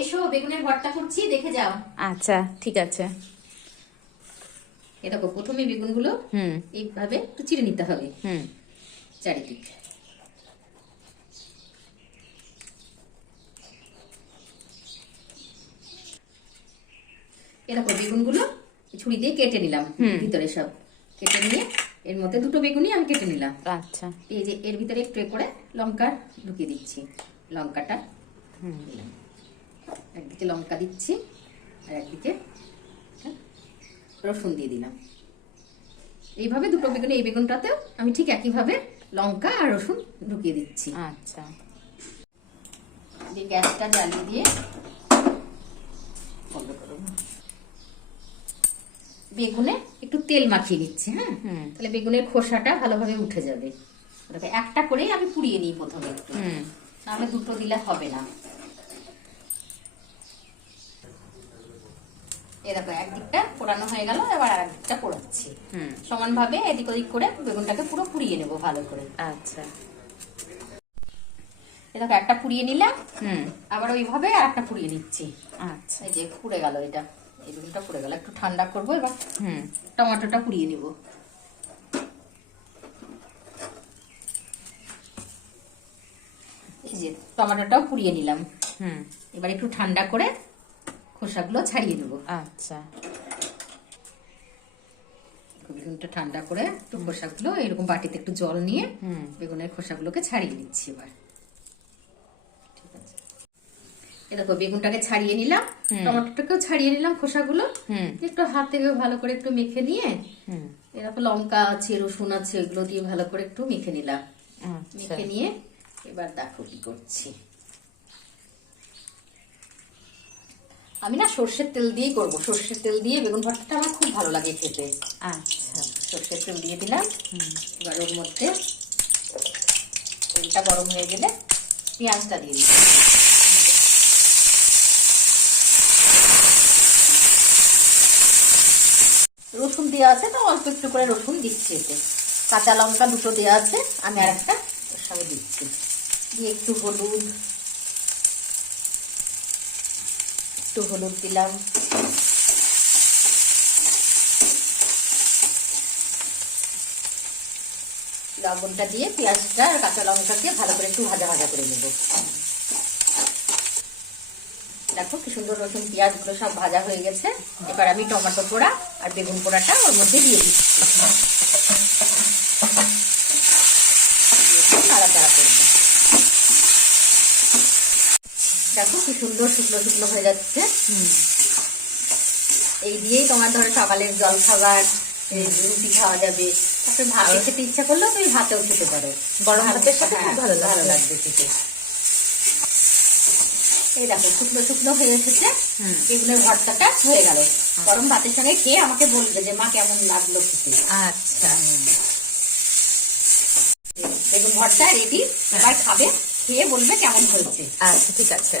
এসো বেগুনের ভর্তা করছি, দেখে যাও। আচ্ছা ঠিক আছে। এ দেখো, প্রথমে বেগুনগুলো এইভাবে একটু চিড়ে নিতে হবে চারিদিক। এ দেখো, বেগুনগুলো ছুরি দিয়ে কেটে নিলাম, ভিতরে সব কেটে নিয়ে এর মধ্যে দুটো বেগুনই আমি কেটে নিলাম। আচ্ছা, এই যে এর ভিতরে একটু করে লঙ্কা ঢুকিয়ে দিচ্ছি, লঙ্কাটা একদিকে লঙ্কা দিচ্ছি আর একদিকে রসুন দিয়ে দিলাম। এইভাবে দুটো বেগুন, এই বেগুনটাতেও আমি ঠিক একইভাবে লঙ্কা আর রসুন ঢুকিয়ে দিচ্ছি। আচ্ছা, দিয়ে গ্যাসটা জ্বালিয়ে দিয়ে বন্ধ করব। বেগুনে একটু তেল মাখিয়ে নিচ্ছি। হ্যাঁ, তাহলে বেগুনের খোসাটা ভালোভাবে উঠে যাবে। একটা করেই আমি পুড়িয়ে নিই প্রথমে একটু, নাহলে দুটো দিলে হবে না। এরকম একদিকটা পোড়ানো হয়ে গেল, এবার আর একদিকটা পোড়াচ্ছি সমান ভাবে, এদিক ওদিক করে বেগুনটাকে পুরো পুড়িয়ে নেব ভালো করে। আচ্ছা, এরকম একটা পুড়িয়ে নিলাম, আবার ওইভাবে আর একটা পুড়িয়ে নিচ্ছি। আচ্ছা, এই যে পুড়ে গেল, এটা এই বেগুনটা পুড়ে গেল। একটু ঠান্ডা করবো, এবার টমেটোটা পুড়িয়ে নিব। এই যে টমেটোটাও পুড়িয়ে নিলাম, এবার একটু ঠান্ডা করে খোসাগুলো ছাড়িয়ে নেব। আচ্ছা, বেগুনটা ঠান্ডা করে একটু খোসাগুলো এরকম বাটিতে একটু জল নিয়ে বেগুনের খোসাগুলোকে ছাড়িয়ে নিচ্ছি। এবার ঠিক আছে, এই দেখো বেগুনটাকে ছাড়িয়ে নিলাম, টমেটোটাকেও ছাড়িয়ে নিলাম, খোসাগুলো একটু হাতে ভালো করে একটু মেখে নিয়ে, এরকম লঙ্কা আছে রসুন আছে এগুলো দিয়ে ভালো করে একটু মেখে নিলাম। মেখে নিয়ে এবার দেখো কি করছি। আমি না সর্ষের তেল দিয়েই করবো, সর্ষের তেল দিয়ে বেগুন ভর্তাটা আমার খুব ভালো লাগে খেতে। আচ্ছা, সর্ষের তেল দিয়ে দিলাম। এবার ওর মধ্যে তেলটা গরম হয়ে গেলে পেঁয়াজটা দিয়ে দিচ্ছি। রসুন দেওয়া আছে তো অল্প একটু করে রসুন দিচ্ছি এতে। কাঁচা লঙ্কা দুটো দেওয়া আছে, আমি আর একটা ওর সঙ্গে দিচ্ছি। দিয়ে একটু হলুদ দিলাম, লবণটা দিয়ে পেঁয়াজটা আর কাঁচা লঙ্কাকে ভালো করে একটু ভাজা ভাজা করে নেব। দেখো কি সুন্দর রসুন পেঁয়াজগুলো সব ভাজা হয়ে গেছে। এবার আমি টমেটো পোড়া আর বেগুন পোড়াটা ওর মধ্যে দিয়ে দিচ্ছি, নাড়াচাড়া করবো। দেখো কি সুন্দর শুকনো শুকনো হয়ে যাচ্ছে। এই দিয়েই তোমার ধরো সকালের জল খাবার, রুটি খাওয়া যাবে, তারপরে ভাতে খেতে ইচ্ছা করলেও তুমি ভাতেও খেতে পারো, গরম ভাতের সাথে খুব ভালো লাগবে খেতে। এই দেখো শুকনো শুকনো হয়ে এসেছে, বেগুনের ভর্তাটা হয়ে গেল। গরম ভাতের সঙ্গে খেয়ে আমাকে বলবে যে মা কেমন লাগলো খেতে। আচ্ছা, বেগুন ভর্তা রেডি, এবার খাবে, খেয়ে বলবে কেমন হয়েছে। আচ্ছা ঠিক আছে।